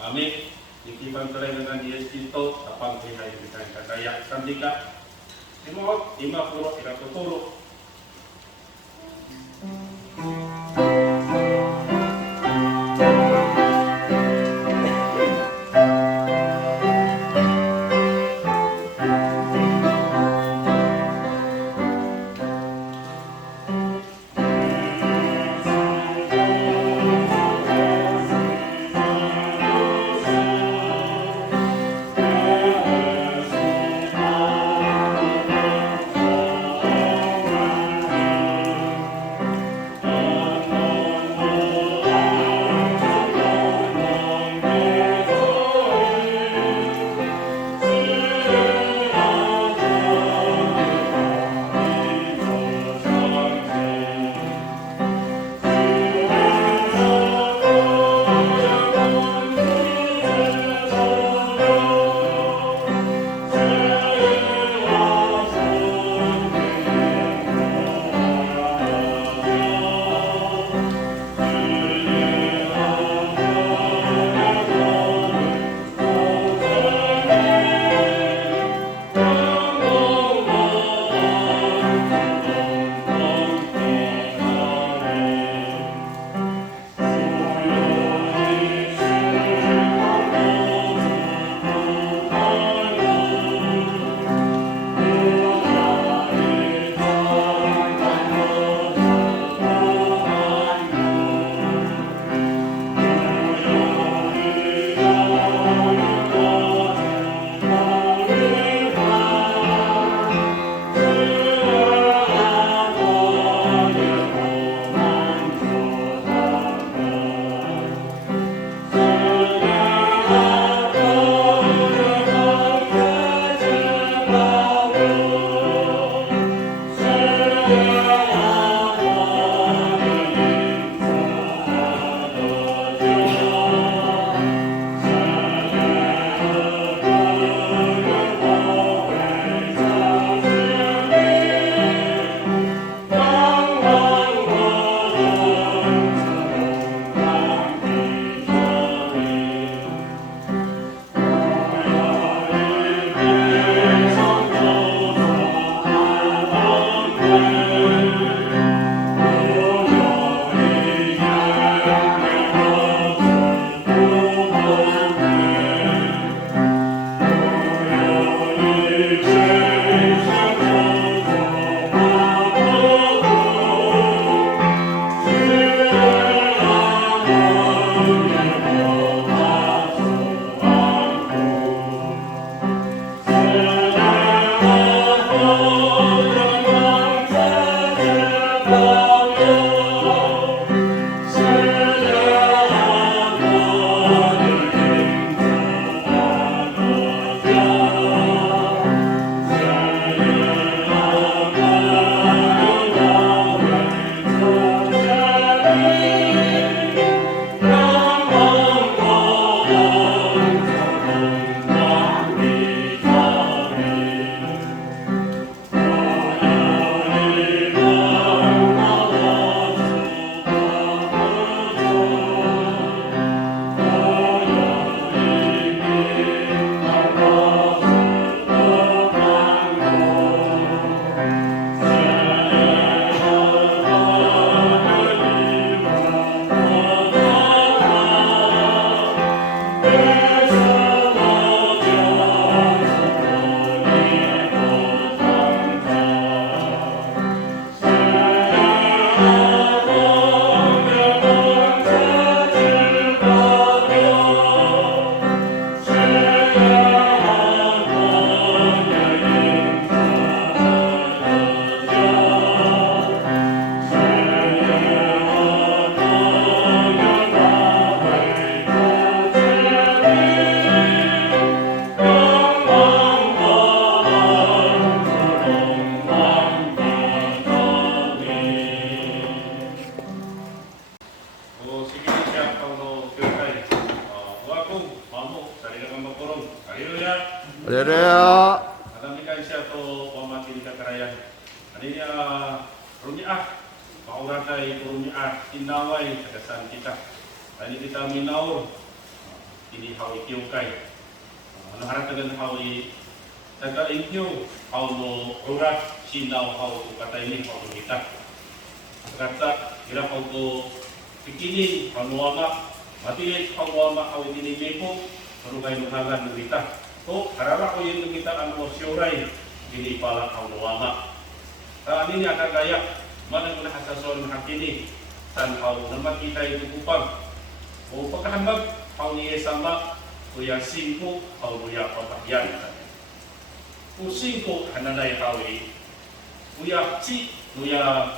Amin. Ikipan tulay dengan Diyos dito sa pagbihay ng kagaya santika. Simuot, ima puro ikatuturo. Haleluya. Alamikan siya to pamakin kakarayan. Ani rumiah mauratay rumiah inaway sa kasan kita. Ani kita minaw ini hawi kiukay. Naharatagan hawi taga-inyo, hawlo urat, sinaw, hawlo kataynin, hawlo kita. Kata, kira hawlo pikinin, hawlo ama, matilit hawlo ama, hawi dinimipo, marugay nuhagan ng kita. So, harara ko yung kita ang syuray, hindi pala hawlo ama. Ini akan gaya, mana guna hasason hakini, san hawlo naman kita yung upang. O pagkahambag, hawlo niya sama, kuya 5 hawlo niya papahyan. Kung 5 hananay hawi, kuya ci, kuya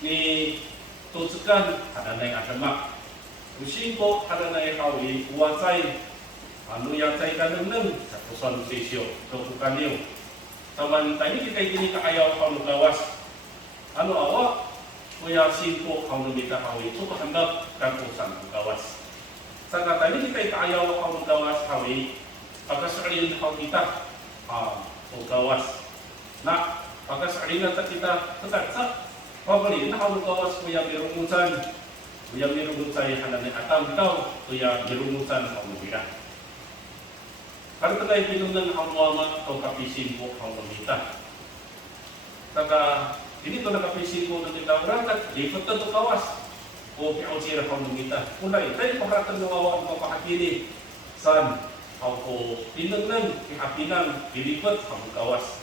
ni tutsukan hananay agama. Kung 5 hananay hawi, uwasay, ya cay kanuneng sa puson sisyo, tutukan niyo. Saman tayo kita ini kaayaw hawlo gawas. Awa, kuya 5 hawlo kita hawi, so kahambag kapusan gawas. Saka tayo kita kaayaw hawlo gawas hawi, pagkasakalin hawlo kita, gawas. Na, pagkasakalin na kita tatatsa, pabali na hawlo gawas kuya mirungusan. Kuya mirungusan hananay atam daw, kuya mirungusan hawlo kita. Kalau tayo pinunang hawlo o kapisin po hawlo kita. Saka, ini to nakapisin po ng kita urakat, lipot na to kawas. O piausira hawlo kita. Kunay, tayo paharatan ng awa ang mapakakili. San? Hawlo pinunang, pihapinan, pilipot, hawlo kawas.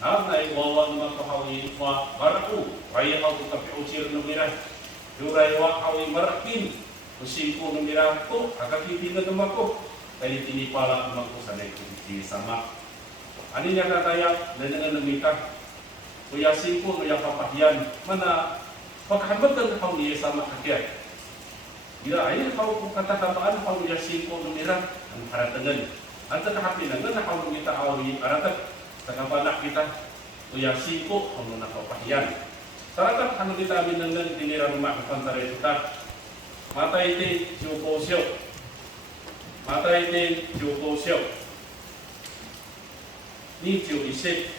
Na iwawa naman ko hawi wa baraku, raya hawlo kapiausira ng mira. Yung raya wa hawi marakin, usin ko ng mira ko, kakakipinan naman ko. Tayo tinipala naman ko sa naikuti sama. Ano niya kataya, nanangan ng mita. Kuya 5, kuya papahyan. Mana, pagkahambag ng hawli sama kakya. Bila ay hawli ko katatamaan, hawli 5 ng mira, ang haratangan. At sa kahapinan, na hawli kita hawli aratat. Sa kapanak kita, kuya 5, hawli na papahyan. Sa ratat, ano kita amin ng tinira rumah kapantaray kita. Matay iti, siyuposyo. Matay din Jokosyo. 21節。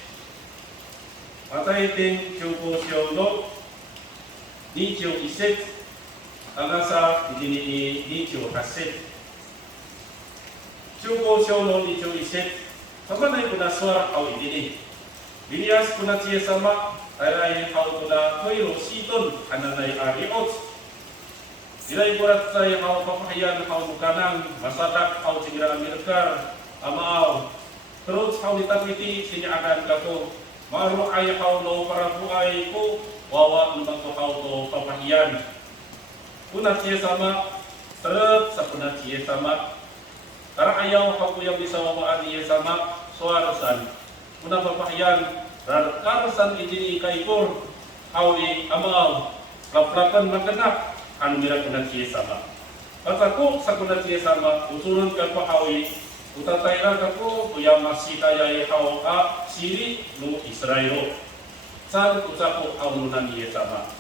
Matay din Jokosyo no 21節。長さ28節。Jokosyo no 21節。Kamanay ko na suara au idini. Binias ko na siya sama. Taray au ko na toiro siton. Hananay ariot. Ilay kurat sa hau papahayan hau bukanang masadak hau singira Amerika amaaw terus hau ditapiti sinya akan kako maru ay hau no para buay ko wawa lumang ko hau to papahayan punat siya sama terus sa punat siya sama tara ayaw hau ko yung bisawawaan niya sama suarasan punat papahayan rarkarasan ijini kaikur hawi amaaw laplakan magkanak anu mira kuna cie sama. Kataku sakuna cie sama usulun ke pahawi utatayra kaku kuya masih kaya hau ka siri nu Israel. San ucapu aununan cie sama.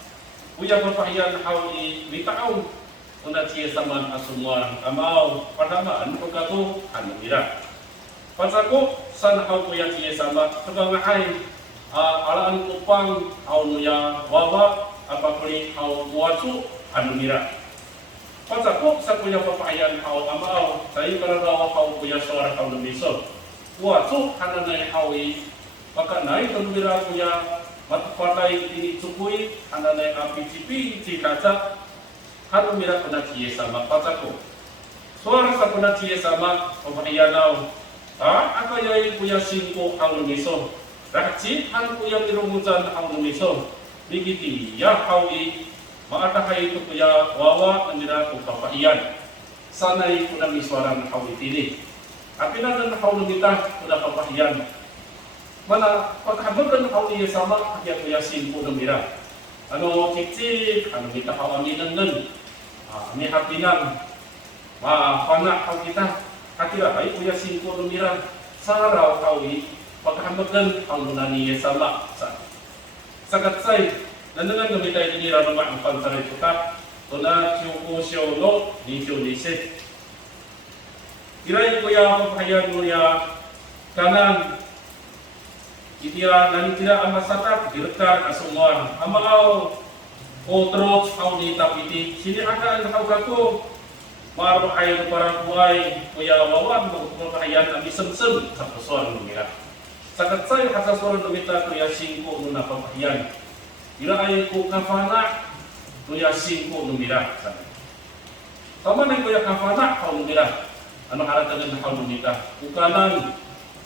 Kuya papahian hawi mitaun kuna cie sama asumuan amau padamaan kukatu anu mira. Kataku san hau kuya cie sama kebangahay alaan kupang aunu ya wawa apa puli hau muacu anu mira. Pasako sa kuya papayan hau amao, tayo kararawa hau kuya suara hau lumiso. Waso hananay hawi, maka nai mira kuya matpatay ini cukui, hananay api cipi kaca, hanu mira kuna cie sama pasako. Suara sa kuna cie sama papayan hau, apa yai kuya 5 hau lumiso. Rakci hanu kuya mirumutan hau lumiso. Bigiti ya hawi. Maatahay ito kuya wawa na nila kung papaiyan. Sanay ko na miswara ng hawit ini. At pinanan ng hawit nita kung na papaiyan. Mana paghabag ng hawit sama, kaya kuya 5 ng mira. Ano kiktik, ano kita kawaminan nun. May hapinan. Mapanak hawit kita. Katira ay kuya 5 ng mira. Sa araw hawit, paghabag ng hawit na niya sama. Sagatsay. Nandangan kami tayo dinira naman ang pantaray kita. Ito na Jokosyo no 22節。Kiray kuya papahayan mo ya kanan. Itira nanitira ang masatak, direkar asumar. Amaaw o trots au ni tapiti. Sini akan hau kako. Maro ay para buhay kuya wawan magpapahayan ang isem-sem sa pusuan numira. Sakat saya hasasuran numita kuya 5 no napapahayan. Ira ay ko kafana kuya 5 numira. Tama na kuya kafana kau numira. Ano haratan ng kau numita? Ukanan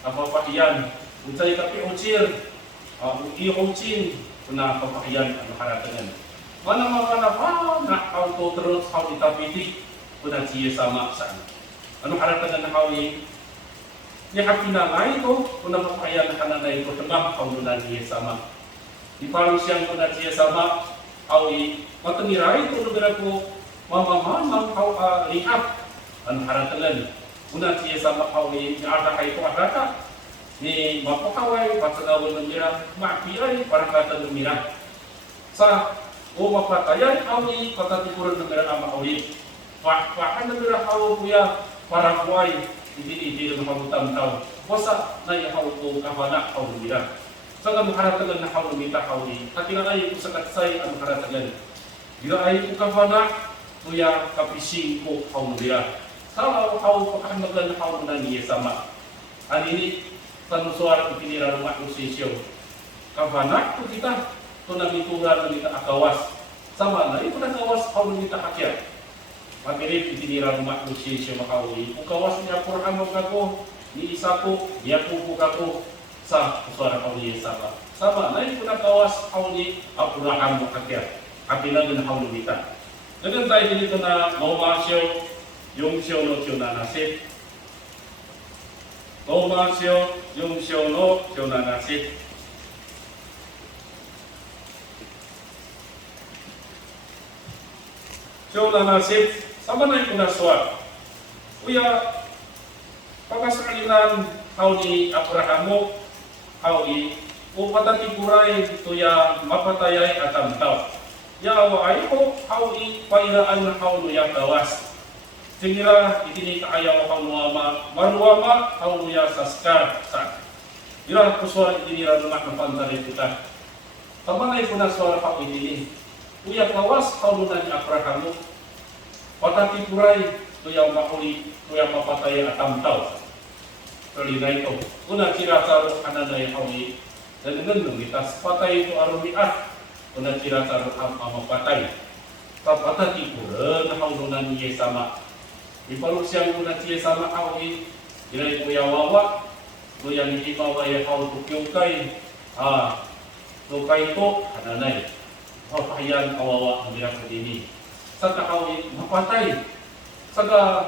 napapahayan. Unsay kapi ucir, i-ucin na papahayan ang haratan. Mana mga na kau terus kau itapiti. Kuna siya sama saan. Ano haratan na nakawi? Niya kapinangay ko, kuna mapakaya na kananay ko, tamang kaununan siya sama. Di parang siyang kuna siya sama, awi, matangiray ko, nabira ko, mamamamang kau lihat. Ano haratan na? Kuna siya sama, awi, niya kay ko agata. Ni mapakaway, patsagawal ng mira, maapiyay, parang kata ng mira. Sa o mapatayan, awi, patatikuran ng mira ang awi. Bahkan nabira kau kuya para kuay hindi ng mabutam-taw. Wasa na yakau ko kafana kau nabira. Sanga maharatagan na kau lumita kau ni. Katinanay ko sa katsay ang maharatagan. Gira ay ko kafana kuya kapising ko kau nabira. Salaw kau pakahamagan na kau na niya sama. Anini tanusuar itinira rumah usisyo. Kafana ko kita tunamituran ng kita akawas. Sama na ito nakawas kau lumita kakyat. Makinig itinira rumah usisyo makauli. Kung kawas niya Quran mo kako, ni isa ko, niya po kako sa suara kau niya sama. Sama, na ito na kawas kau ni Abraham mo kakya. Kapilang na kau lumita. Ganun tayo dito na maumasyo, yung siyo no siyo na nasit. Maumasyo, yung siyo no siyo na nasit. Siyo na nasit. Sama na yung naswat. Kuya, pagkasakalinan, how ni Abraham mo, how ni, o patatikuray, tuya mapatayay at amtaw. Yawa ay ko, how ni, pairaan na how nuya kawas. Sinira, itinika ayaw how nuwama, maruwama, how nuya saskar, sa. Ira, kuswara itinira naman ng pantarin kita. Sama na yung naswara how itinin. Kuya, kawas, how nuya ni Abraham mo, patati puray, tuyaw makuli, tuyaw mapatay at amtaw. Tuloy na ito. Una, kirasaro kananay hawi. Dalingan nung itas, patay ito arumiat. Una, kirasaro ang mapatay. Patati puray, nakaulunan niya sama. Ipalog siyang una siya sama hawi. Ilay tuyaw wawa. Tuyaw ni Imaway hawi tukyungkay. Tukay ito, kananay. Papayan kawawa ang bilang kadini. Sa takawi mapatay. Saga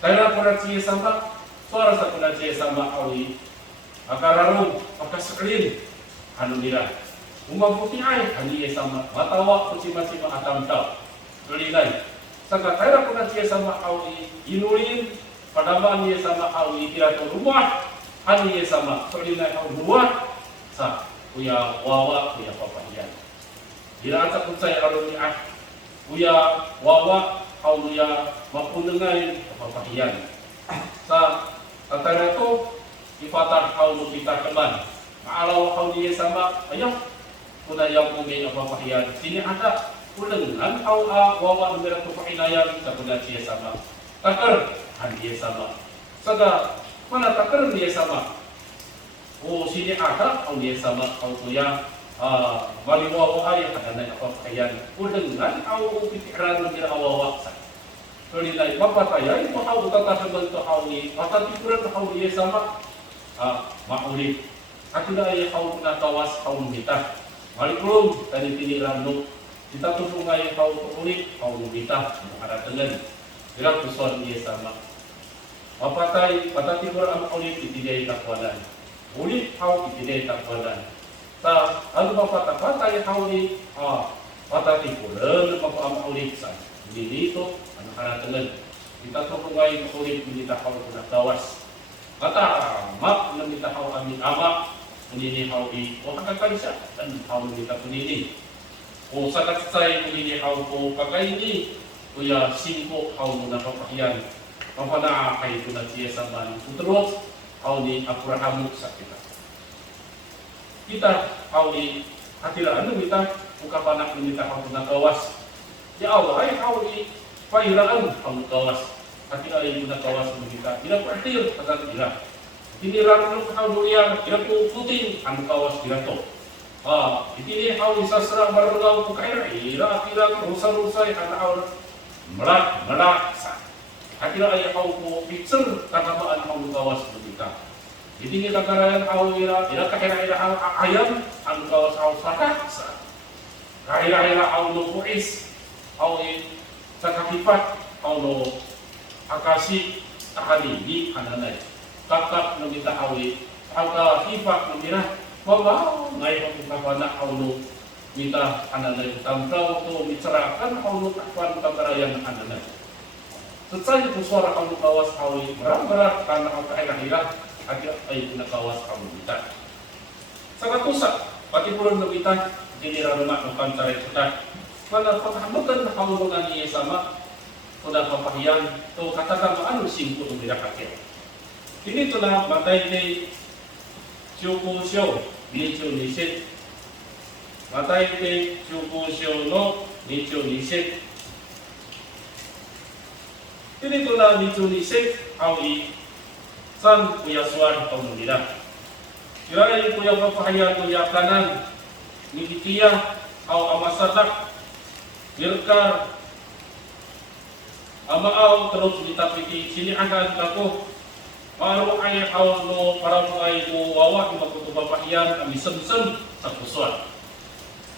kaya ko na siya sama. Suara sa ko na siya sama awi. Akararong pagkasaklin. Ano nila? Umabuti ay kaniya sama. Matawa ko si masima atamtaw. Tulinay. Saga kaya ko na siya sama awi. Inurin. Padaman niya sama awi. Tirato rumah. Kaniya sama. Tulinay ang rumah. Sa kuya wawa, kuya papahiyan. Dirasa kung sa'yo aron ni kuya wawa, kauya mapunengay papahiyan. Sa antara ito, ipatar kaulo kita keman. Maalaw kau niya sama, ayaw. Kunayaw kumi ang papahiyan. Sini ada ulengan kau wawa ng merang papahinayan sa kuna siya sama. Takar, niya sama. Saga, mana takar niya sama? O sini ada kau niya sama, kau kuya maliwawa ay kadanay ako kayan ulengan au pikiran ng ginawawa sa tuloy mapataya ito how tatasaban to how ni patatipuran to how ni sama maulit at na ay how natawas how numita malikulong tani piniran no kita tutungay how ulit how numita makaratangan bilang tusuan niya sama mapatay patatipuran ang ulit itinay takwalan ulit how itinay takwalan sa ano ba patapatay hauli patati pulen mapam ulit sa dito ano karatangan kita to kungay ulit hindi ta haw na tawas mata mak nang kita haw amin ama kunini hauli o kakakalisa dan haw kita kunini o sakat say kunini haw ko pagkaini kuya 5 haw na papahiyan mapana kay ko na siya sa ban utros haw ni Abraham sa kita hauli hatilaan kita buka panak kita hauli nakawas ya Allah ay hauli pairaan ang kawas. Hati ay yung nakawas ng kita. Ila po atir, tagal ila. Tinirang ng kahaluyan, ila po puting ang kawas ila to. Itini haw isasra maragaw po kaira. Ila atilang rusa-rusay, anaw malak sa. Hati ay haw po picture, katamaan ang kawas ng kita. Itini kagarayan haw ila kahira ang ayam, ang kawas haw sa. Kahira haw no puis, haw sa kakipat, haw no akasi takali di ananay kakak no kita awi aga hipak no mira bawa ngai ko kapana aulo kita ananay tamtaw to micarakan aulo takwan kagarayan ananay setsai ko suara aulo kawas awi marang-marang kana ang kaila at ay nakawas aulo kita sa katusa pati pulon no kita diniraruma no kantaray kita mana paghamutan na aulo nga niya sama kuda papahiyan to katakan ano singko ng kakil. Ini to na matay ni Chuku Shou ni Chu Nisit. Matay ni Chuku Shou no ni Chu Nisit. Ini to na ni Chu Nisit awi san kuya suar tong nila. Kira yung kuya papahiyan to yakanan ni Kitia aw amasadak Birkar amaaw terus ditapiti sini akan ako maru ay haw no para mo ay mo wawa ni magtutupapahiyan ang isem-sem sa pusuan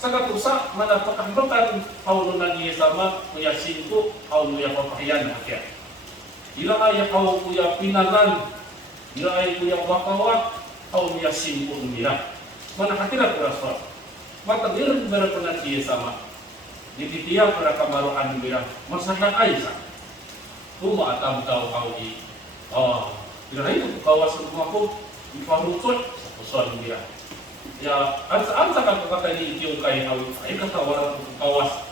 sa katusa manapakahbakan haw no nagi sama kuya singko haw no ya papahiyan akya ila ay haw kuya pinalan ila ay kuya wakawak haw no ya singko umira manakatira kuraswa matagir meron na siya sama dititiya para kamaruan umira masaya ay sa Tuma atam tau kau di, kira itu kawasan rumahku di Farutsot, soal dia. Ya, ansa kan kata ini tiung kai kau, ay kata orang kawas,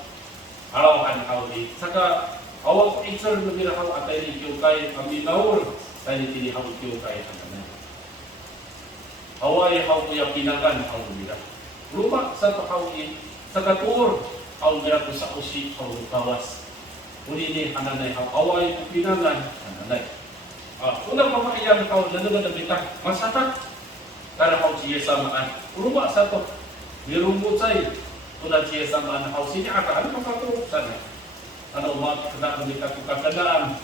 alawan kau di. Saka awal ko inser nabira kau ata ini tiung kai kami naur, tadi tini kau tiung kai katanya. Awal kau punya pinakan kau nabira. Rumah satu kau di, saka tur kau nabira ku sa usi kau kawas. Uli ni ananay away pinangan ananay. Unang pamakiyan kau nanunod ang bitang masatak karena kau siya samaan. Uruma sa to nirumbutay tulad siya samaan kau siya akaan makatulog sana. Ano kena kita kakadaan.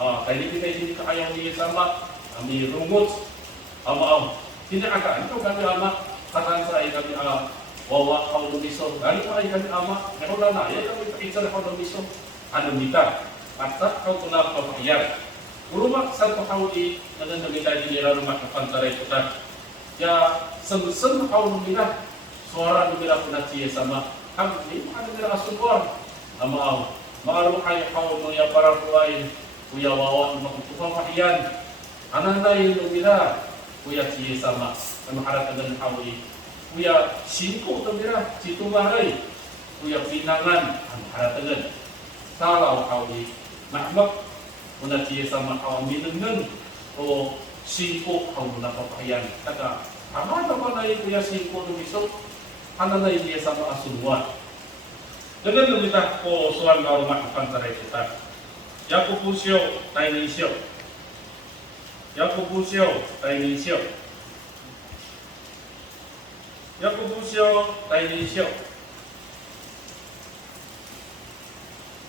Kaya hindi kaayaw niya sama kami rumut amaw. Siya akaan kau kami ama kakansa ay kami wawa kau lumiso. Dahil ay kami ama nakulang na yan kami pakita kau lumiso. Ano kita, at kau tunang papayar. Uruma sa pahawli na nanamita dinira rumah kapantaray kita. Ya, sem-sem kau numira, suara numira punat siya sama. Kami, ano nila asukor? Amaaw, maaru kayo kau nuya para kuwain, kuya wawa magpapahyan. Ananay numira, kuya siya sama. Ano harap ng hawli? Kuya singko numira, si tumaray. Kuya pinangan, ano harap ng Kalau kau di makmak muna siya sama kau minungan o singko kau muna papayan. Kata, apa na kuya singko lumisok? Ano na siya sama asunwa? Dengan lumita ko suwan kau makapantaray kita. Yaku pusyo, tayo nisyo. Yaku pusyo, tayo nisyo. Yaku pusyo, tayo nisyo.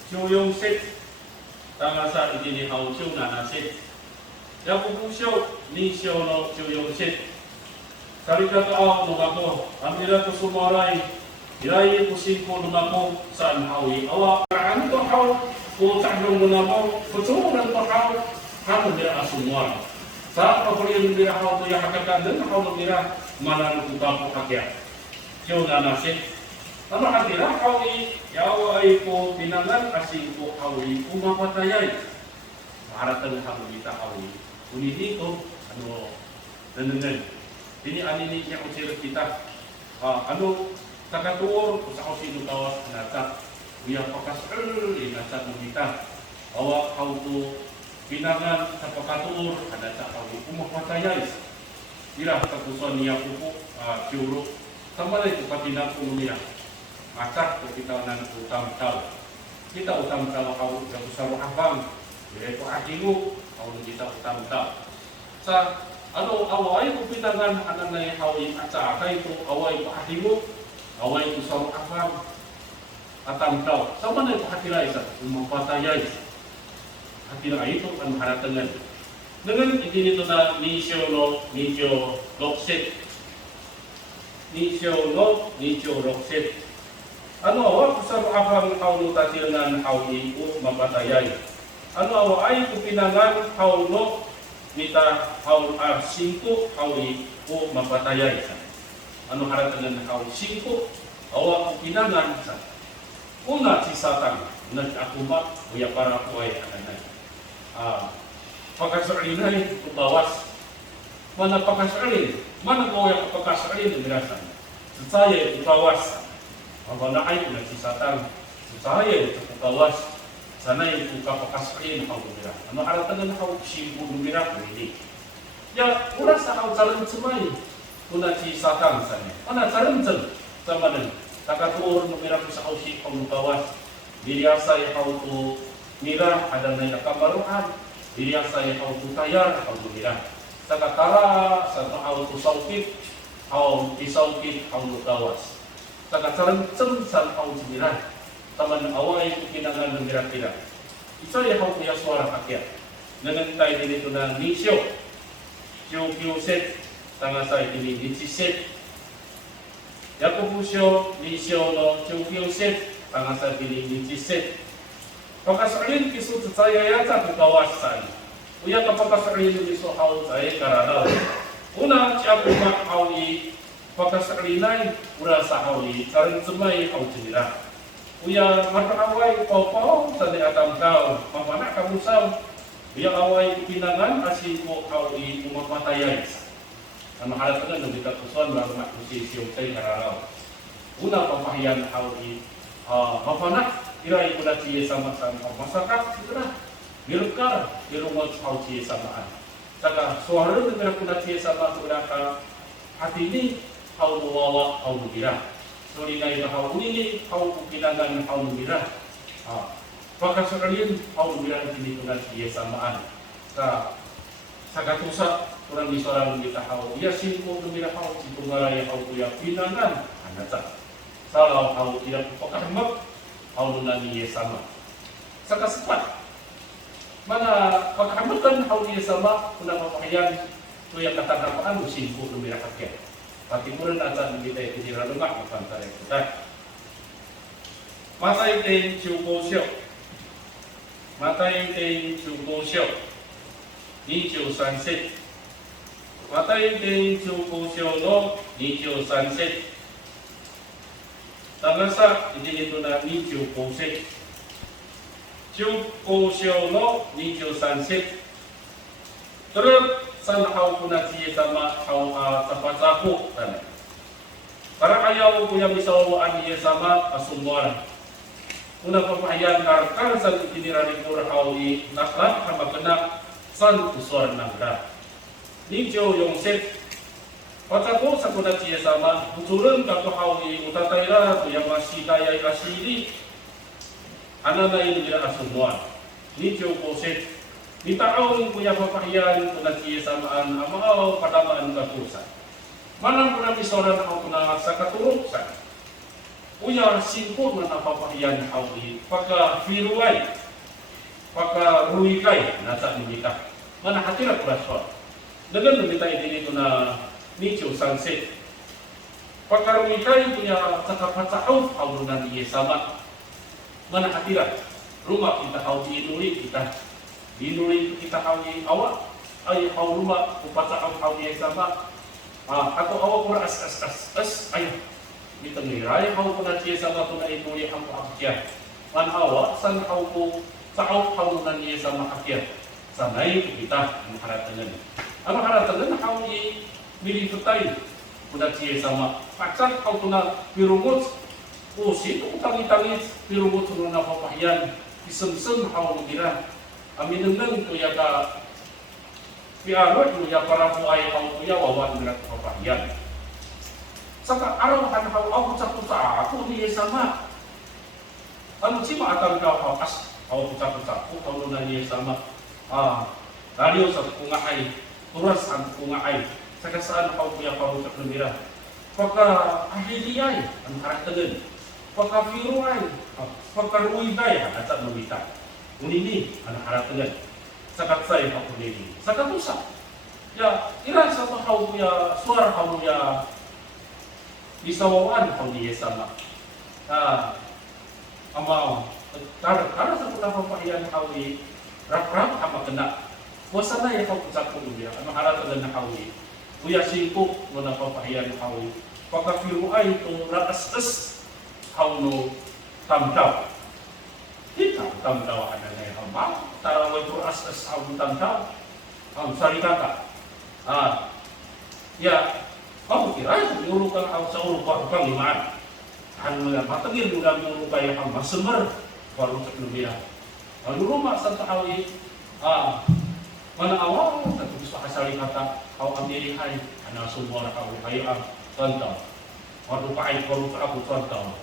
Yung set, tama sa itini hao siyo na na set. Yaku pusyo, ni siyo no yung set. Kari kataaw nung ako, ang nila ko sumaray, ilayin ko singko nung ako saan hawi. Awa, ano to haw, kung taglong nung ako, kutunan to haw, ano nila asumwa. Sa paparin nila haw to yakakakan, dan haw nila mananukita po kakya. Siyo na na set. Ano katira hawi, yawa ay ko pinangan kasi ko hawi umapatayay. Maharatan hawi kita hawi. Kuni dito, ano, nanungan. Ini aninik niya kung sila kita. Ano, takatuor, kung sa sino kawas, natak. Kuya pakasal, natak mo kita. Awa kau to pinangan sa pakatuor, natak hawi umapatayay. Ira, tapusan niya po, Kyuro. Sama na ito patinang niya. Masak ko kita ng utang tao. kita utam-tama kau sa abang, dire ko akigo, kau kita utam-tama. Sa away ko pitangan anan na hawin at sa akay ko away ko akigo, away ko sa abang, atam-taw. Sa man ay pakakilay sa mapatayay. Hakilay ito ang haratangan. Dengan hindi nito na nisyo lokset. Nisyo lokset. Awa sa abang hawlo tatilangan hawli ko mapatayay. Awa ay ko pinangan hawlo nita hawl 5 hawli ko mapatayay. Haratangan hawl 5 awa ko pinangan sa una si Satan nag-akuma kuya para po ay akanay. Pagkasarinay bawas. Mana pagkasarin, mana ko yung pagkasarin birasan. Saya bawas. Mabana ay ko si Satan. Saya bawas. Sanay ko kapakasarin ang bira. Haratan na ako sibo bira ko hindi. Ya oras sa ako saran sumay. Kuna si Satan sanay. Mana saran sa manan. Takatuor mo mira ko sa kausi ang bawas. Diriasa ya kau tu mira ada na nakamaruan. Diriasa ya kau tu tayar kau tu mira. Sakatara sa kau tu saukit, kau isaukit kau tu bawas. Sakataran sa kau tu mira. Taman away kinangan ng mira-mira. Isa ya kau punya suara rakyat. Nangantay din ito na nisyo. Set tanga sa ini set. Yakubusyo, nisyo no, set, tanga sa pinili set. Pagkasarin kiso saya yata kukawasan. Uya kapagkasarin kiso haw saya karanaw. Una, siya kumakhawi, pagkasarinay, ura sa hawi, sarin sumay haw sinira. Uya mataaway, paw sa di atang tao, mamana kamusaw. Uya away pinangan, asin ko hawi, umapatayay. Ang mahalatagan ng dikatusan lang na posisyon tayo kararaw. Una, papahiyan hawi, mapanak, iray ko na siya sama-sama. Masakat, ito na. Birukar, birumot haw siya samaan. Saka, suwaro na ko na siya sama ito na ka, at ini, haw nuwawa, haw nubira. Sorry na yung haw nili, haw pinangan, haw nubira. Pagkasakarin, haw nubira, hindi ko na siya samaan. Sa katusa, kurang di seorang kita haw, ya simpo nubira haw, simpo ngaraya haw kuya pinangan, anata. Salau haw tidak pakamak, haw nuna niya sama. Sa kasipat, mana pagkamakan haw niya sama, kuna mapakayan, kuya katangkapaan, simpo nubira kakya. Pati mo rin natin kita yung tiniralumak, mapantaray ko. Matay ting chuko siyo. Matay ting chuko siyo. 23節。Matay ting chuko siyo no 23節。Tagasa, hindi nito na 25節。chuko siyo no 23節。Terus, sana haw ko na siya sama haw sapat-sapo. Para ayaw ko yung misawaan niya sama asumwara. Una papahayan karkar sa itinirarin ko haw i naklat kamagana san uswar ng ra. Nidyo yung set. Patako sa kuna siya sama, buturan ka ko haw i utatayra to yung masidayay asili. Ana na yun nila asumwara. Nidyo po set. Nitaon ko yung papahiyan ko na siya samaan ang mga padamaan kapusa. Manang ko na misoran ako na sa katuruksan. Uya, simpo na napapahiyan ako pagka-firuay, pagka-ruikay, nasa nilita. Manakatira ko raswa. Dagan lumitay din ito na nicho sunset. Pagka-ruikay ko niya sa kapatsahaw, ako na niya sama. Manakatira. Rumah kita kau diinuri kita. Diinuri kita kau awa. Ay kau rumah upatsahaw kau niya sama. Atau awak pura as ayah kita ngiray kau puna siya sama tu na inuri ang akya man awak san kau po sa kau na niya sama akya sanay kita mengharapkan ang mengharapkan kau i miliputay puna siya sama paksa kau puna pirumot usi tu tangi-tangi pirumot tu na papahiyan isem-sem kau mengira amin nang tu ya ka piarot mo ya para po ay kau kuya wawan nila papahiyan. Saka araw kan kau ako sa pusa ako niya sama. Anu sima atang kau as kau pucak-pucak kau nunani sama radio sa kungaay turas ang kungaay sa kasaan kau punya parucak gembira pagka ahiliyay ang karakterin pagka firuay pagka ruigay ang atat mamita unini ang karakterin sa katsay kau punini sa katusa ya iran sa kau punya suara kau punya isawawan kau niya sama amaw karena sa pagpapahiyan kawi rap-rap ama kena wasa na ya kau pucat ko dia ano halat na kawi kuya singko mo na papahiyan kawi pagkafiru ay to raas how no tamtaw kita tamtaw ana na hamba taraway to asas how tamtaw ang sarikata ya kamu kira urukan ang sa urukan pang limaan ang matagil mo lang yung kaya kang masemar baru cek lumia. Lalu rumah satu awi mana awal tapi bisa kasali kata kau ambil hai karena semua kau kayak contoh. Waduh pakai baru aku contoh.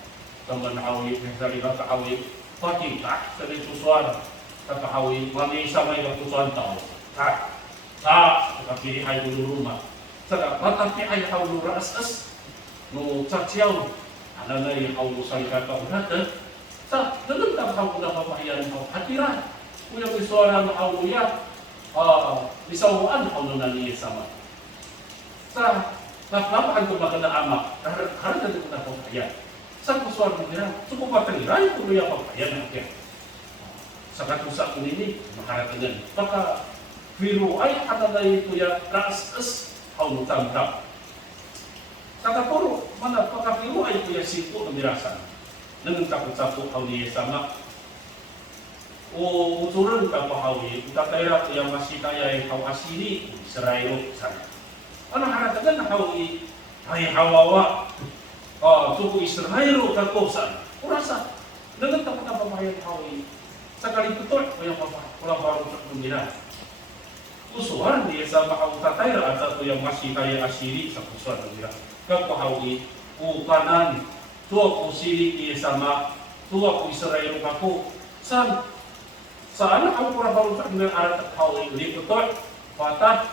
Teman awi kasali kata awi pati tak sedih suara kata awi mami sama yang aku contoh. Tak tapi hai dulu rumah. Sedang tapi hai kau ras nu caciau. Ada yang kau usai kata berada, tak dalam tak kau dah papahiyan kau hatiran, punya suara kau lihat, disawaan kau nunani sama. Tak kenapa kau makan amak, karena dari kita papahiyan. Sang suara mengira cukup papahiyan itu dia papahiyan akhir. Sangat rusak ini mengharapkan, maka biru ayat kata dari punya ras kau nutang. Kata poro, mana pakapiru ay kuya siko ng mirasan. Nang takot-takot hawi sama. O uturan ka pa hawi, utakayra kuya masikaya ay haw asiri, serayo sana. Ano haratagan na hawi ay hawawa. Tuko Israelo ka kosan. Urasa, nang takot na pamayan hawi. Sa kalitutot, kuya wala baru sa kumira. Usuhan dia sama haw tatayra at kuya masikaya asiri sa kusuan ng mira. Kapahawi kanan tua ko silik ni sama tua ko Israel kako saan anak ako pura parusak ng arat at hawi liputot patah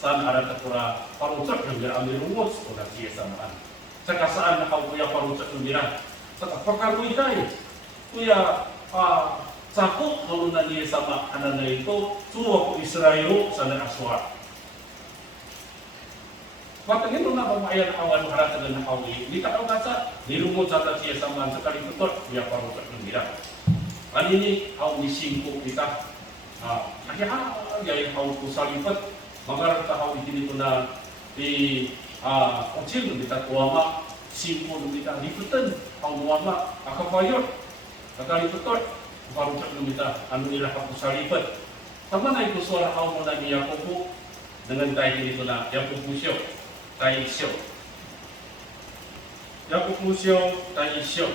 saan arat at pura parusak ng amir umos o na siya samaan saka saan ako kuya parusak ng bira saka pagkaroy tayo kuya sako halunan niya sama anan na ito tua ko Israel sa aswa. Matangin na pamayan awan harata dan hawi. Di kataw kasa nilumod sa siya sama sa kalitutot biya parusak ng bira. Kanini haw ni singko kita. Gaya haw ko salipat magarat ta haw dito na di kecil kita tuama singko kita liputan haw tuama akapayot kalitutot parusak ng kita anu nila ka salipat. Sama na ito suara haw mo na niya ko dengan tayo dito na Yakupusyo. Taisyo. Yakupusyo Taisyo.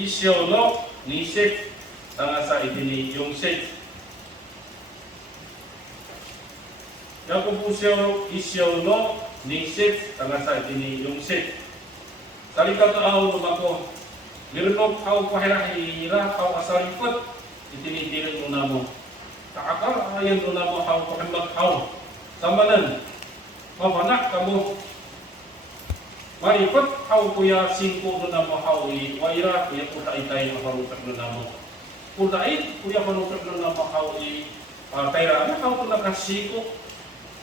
Isyo no nisik tanga sa itini yungsik. Yakupusyo isyo no nisik tanga sa itini yungsik. Salika taaw lumako. Nirunok kau pahirahira kau asaripot itini tirin mo na mo. Kaakal ayan doon na mo haw pakimbag haw. Samanan, mabanak kamu. Maripot haw kuya singko doon na mo haw waira kuya puta itay maparutak doon na mo. Putain kuya parutak doon na mo haw tayra na haw na kasiko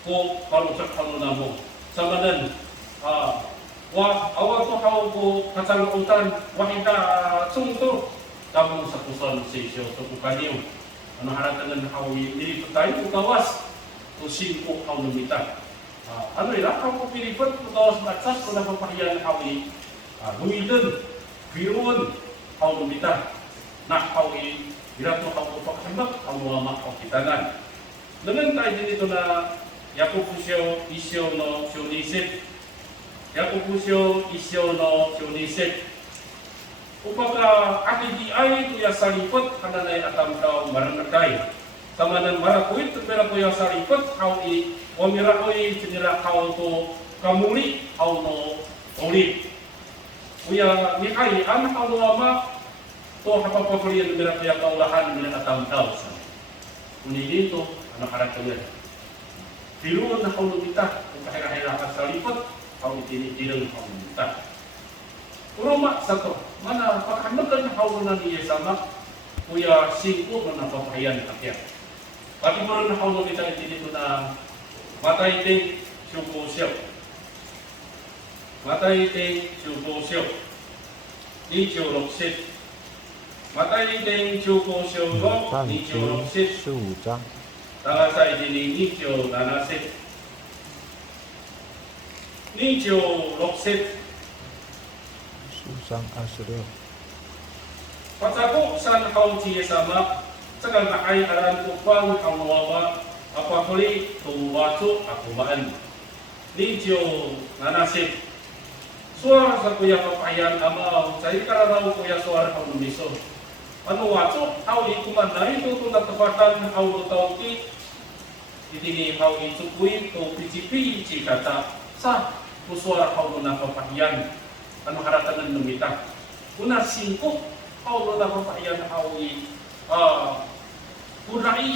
ko parutak haw na mo. Samanan, awa ko haw ko katalutan wahita sungto kamu sa puson sa isyo sa kukaniw. Ano haratan ng hawi nilipot tayo ukawas o singko haw lumita. Ano ila haw ko pilipot ukawas matsas ko na papahiyan ng hawi bumidan, biruan haw lumita. Na hawi ila to haw ko pakahambak haw luwamak haw kitanan. Dengan tayo dito na Yakupusyo isyo no sionisip. Yakupusyo isyo no sionisip. Upaka akidi ay kuya salipot kananay atam kau maranakay. Tamanan marakuit pero kuya salipot kau wamira oy tinira kau to kamuli kau no ulit. kuya Mikay, ang nakawama, to kapapapalian nila kaya kaulahan nila atang tao sa. Kuni dito, ang nakarakawin. Tiruan na kaulong kita, kung kahirahirakan sa lipat, kau itinitirang kaulong kita. Uroma sa to, mana pagkamagan na kaulong na niya sama, kuya 5 na napapahayan kakya. Pati mo rin na kaulong kita, itinito na matay ting syuko siya. Matay ting syuko siya. Ni chiyo loksit. Matay ting syuko siya lo, ni chiyo loksit. 15章， 大家在这里你就拿那些，你就六十， 15章26。 pasako sa nakauti sama, sa kagaayaran ko pang ang wawa, apa kuli tuwaso ako baan. Ni jo nanasip. Suara sa kuya papayan ama, sa ikararaw kuya suara ang lumiso. Ano waso, how ikuman na ito kung natapatan how tawti, itini how itsukui to pichipi chikata sa kusuara how napapayan. Ano haratan ng lumita? Una 5, how napapayan how kunai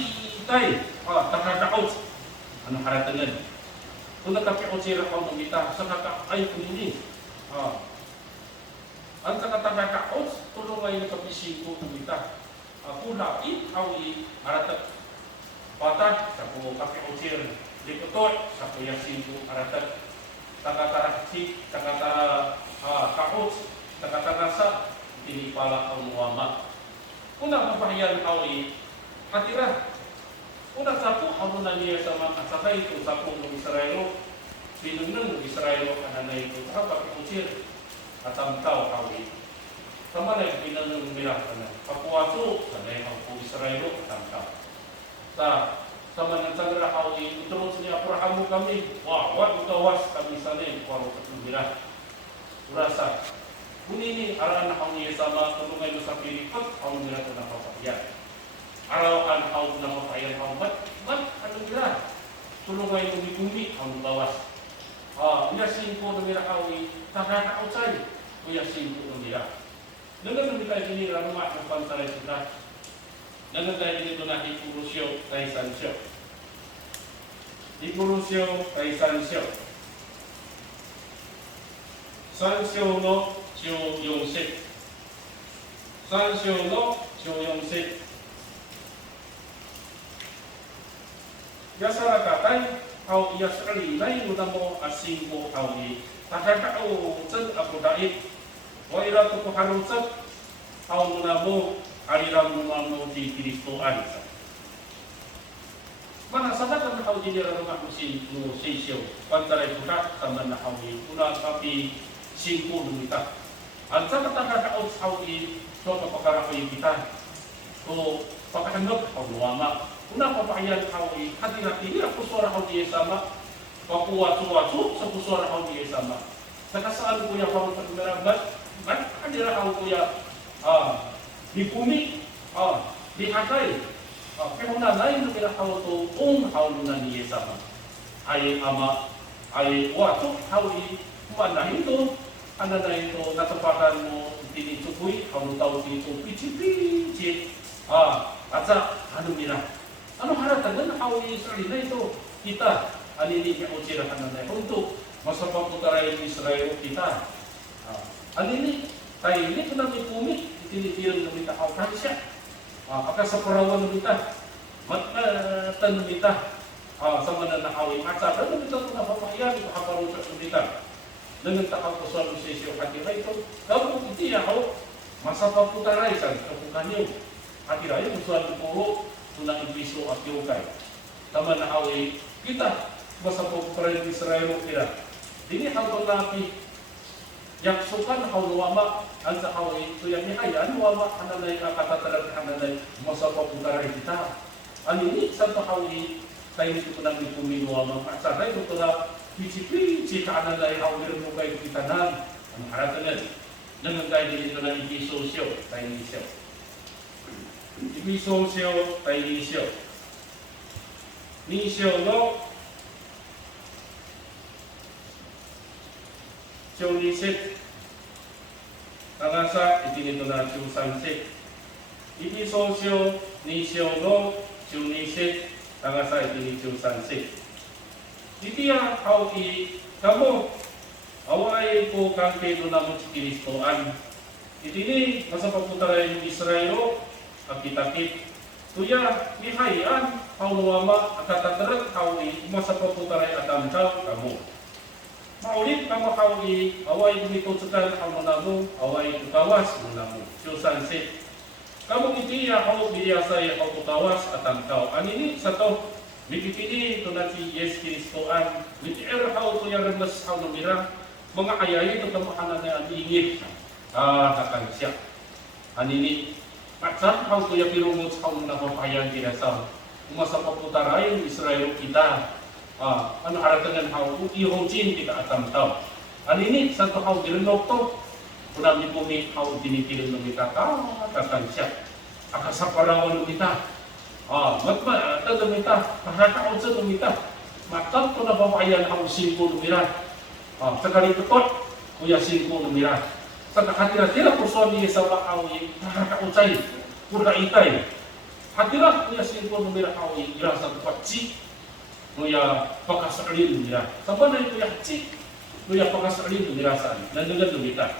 tay, takakaot. Ano haratan ng? Kung nakapiot sila how lumita, sa kakaay kunini. Ang kakatagakaot, tulong ay nakapising ko kumita. Kulai, awi, aratat. Patat, sa po kapiosir, likutot, sa po yasin ko aratat. Takataraksi, takatakaot, takatarasa, tinipala ang muwama. Una kapahiyan awi, katira. Una sa po, ako na niya sa mga kasakay ko sa po ng Israelo. Pinunang ng Israelo, kananay ko, kapiosir. Atam tao kawi. Sama na yung pinanong nila na kapuwaso sa na yung Israelo atam tao. Sama ng sangra kawi, uturot niya Abraham kami. Wag utawas kami sa nil, waro sa nila. Urasa. Kunini araw na kami sama tulungan mo sa Pilipat, ako nila ito napapahiyan. Araw kan ako napapahiyan ako. Ba't ano nila? Tulungan mo ni Bumi, ako bawas. Inasin ko na nila kawi, takakaoutsay. Kuya 5 ng nila. Nangan nila ini ramah ng pantalay sila. Nangan tayo dito na Ipurusyo kay Sansyo. Ipurusyo kay Sansyo. Sansyo no Chiyo Yongsit. Sansyo no Chiyo Yongsit. Yasara katay, au yasari nai mudamo asing mo awi. Takakao chen ako dait. Waira ko harutsat au munamo aliram munamo di Kristoan. Mana sadar au di rumah musim no sisyo. Pantaray kuda sama na au ni una tapi 5 lumita. Ang sa takakao au di so kapakara ko kita. So pakahanok au luama. Una papayan au di hati-hati ako suara au di sama. Pakuwatu-watu sa kusuara au di sama. Sakasaan ko ya parang pagmerabat. Adalah kau kuya di bumi, di hakai. Pero na lain na kau tu kau na niya sama. Ay ama, ay waktu kau di mana itu, anda na itu natapatan mo tinitupui, kau tahu itu pici-pici. Atsa anu mira. Ano haratan na kau di Israel na itu kita alini yang ucirakan na untuk masa pagputaray Israel kita. Alini, tayo ini kena dipumit, itinitirang na kita kau kansya. Aka sa parawan na kita, matatan na kita, sama na nakawin atsa, dan kita ito napapahiyan, ito kaparusak na kita. Dengan takal ko sa lusisyo hatira ito, kapag iti ako, masa paputaray sa kapukanyo. Hatira yung suwan ng puro, tunang ibiso at yukay. Sama na away, kita, masa paputaray ng Israel kita. Dini hanggang natin, yaksukan kau luama ansa kau itu yang ayan luama kananay katatalan kananay masa pagputaray kita. Ano ini santo kau tayo nito nang dipumi luama sa tayo ito na pichi-pichi kananay kau mo kayo kita na ang haratan nang tayo dito na ibisosyo tayo nisyo. Ibisosyo tayo nisyo. Nisyo no Chonisit 長さ一二とな13節一総称二章の12節長さ一二13節itiya hauti kamu awai ko kangke do namo si Kristoan itini masa paputaray Israelo akitakit tuya ihayan haunuama akatatarat haui masa paputaray atamkaw kamu maulit kamu haui awai dumitutukan haununamu awai tukawas munamu Sansit kamu itiya hau biyasay hau tukawas atamkaw anini sato Mikipili ito na si Yes Kristoan, mitier hao to yung remas hao numira, mga ayayin ito kamahanan na ang ingit. Hakan siya. Anini, matsan hao to yung pirumot hao na papayan kinasam. Umasa paputarayan Israel kita. Ano haratangan hao, ihojin kita atam tao. Anini, santo hao dirinok to. Kunami pumit hao dinipilin numita, hakan siya. Akasaparawan numita. Magma, ito lumita, makakaon sa lumita. Matat ko na babayan ang 5 lumira. Sa kalitutot, kuya 5 lumira. Sa nakatira-tira po sa niya sa wakawi, makakaon sa'yo, pura itay. Hatira, kuya 5 lumira kawi, ira sa patsi, kuya pakasalin lumira. Sa ba na yung kuya patsi, kuya pakasalin lumira saan? Nandugan lumita.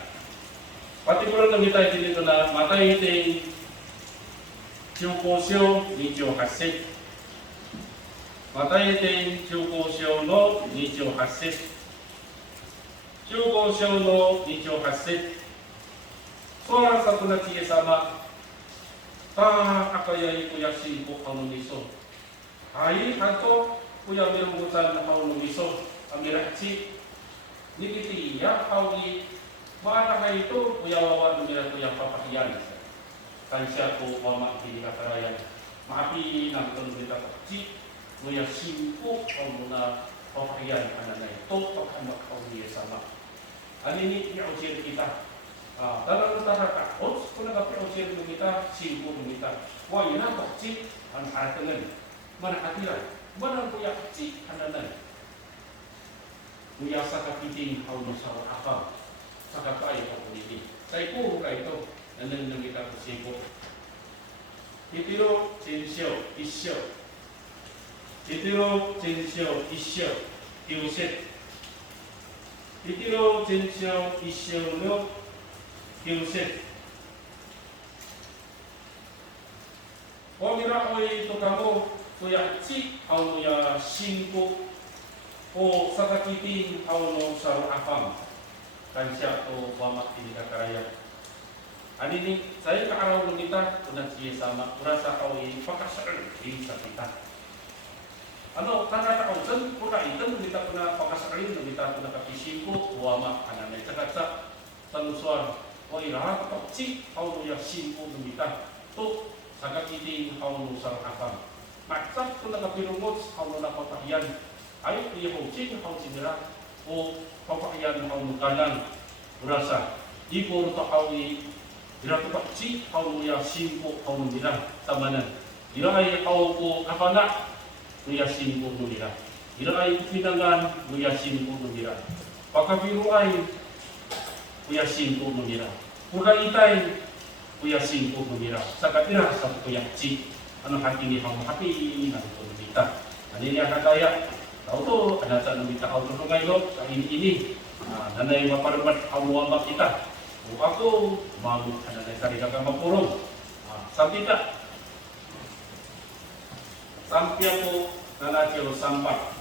Pati ko lang lumita dito na matay iting 中高章28節マタイ伝中高章の28節中高章の28節Suara satu na tiya sama akayay kuya singko ang miso ay hanto kuya mirungutan na ang miso ang miratsi nikitiya hawi maana kayo ito kuya wawa numira kuya papakiyan Kansya ko wama hindi katarayan. Maapi ng kanunita pakci, nguya 5 ang muna papakiyan ananay. Ito pagkanak ang niya sama. Anini piausir kita. Dalam utara takot, kung nag-piausir ng kita, 5 ng kita. Wala na pakci, ang haratangan. Manakatiran. Manang kuya pakci, ananay. Nguya sa kapiting hao sa akam. Sa kapay ang pumili. Sa ipuro ka ito. Nandang kita ko sipo. Titiro, Jinsyo, Isyo. Titiro, Jinsyo, Isyo, Kyuset. Titiro, Jinsyo, Isyo, no, Kyuset. Wamira ko ito kamo, kuya Chi, au ya Shinko, o sakakiting au no sa Afam. Kansya to wamak ini kakaraya. Anini, saya kaaraw ng kita, unang siya sama, urasa kawi pakasal sa kita. Ano, tanda ka dyan, kung kaitan, kita ko na pakasalin, kita ko na kapisiko, wama, ananay, sa tanuswar, o iraha, kapakci, hau ya simpo ng kita, to, sa kakiting hau no sa akam. Maksat ko na kapirungos, hau no na papahiyan, ay, iya hojin, hau sinira, o papahiyan, hau no kanan, urasa, di ko ito kawi, Ira ko pakci, hau ya 5 hau nila tamanan. Ira ay hau ko kapana, nuya 5 nila. Ira ay pinangan, nuya 5 nila. Pagkabiru ay, kuya 5 nila. Kuya itay, kuya 5 nila. Sa katira, sa kuya ci. Ano hati ni hau happy na ito nita. Ano niya kataya? Tau to, ada sa nita hau to ngayon, sa ini. Nanay maparumat hau wambak kita. Kung ako, umabot ka na ng sarili kang mapurong. Sabi ka, sampia ko na natiro sampak.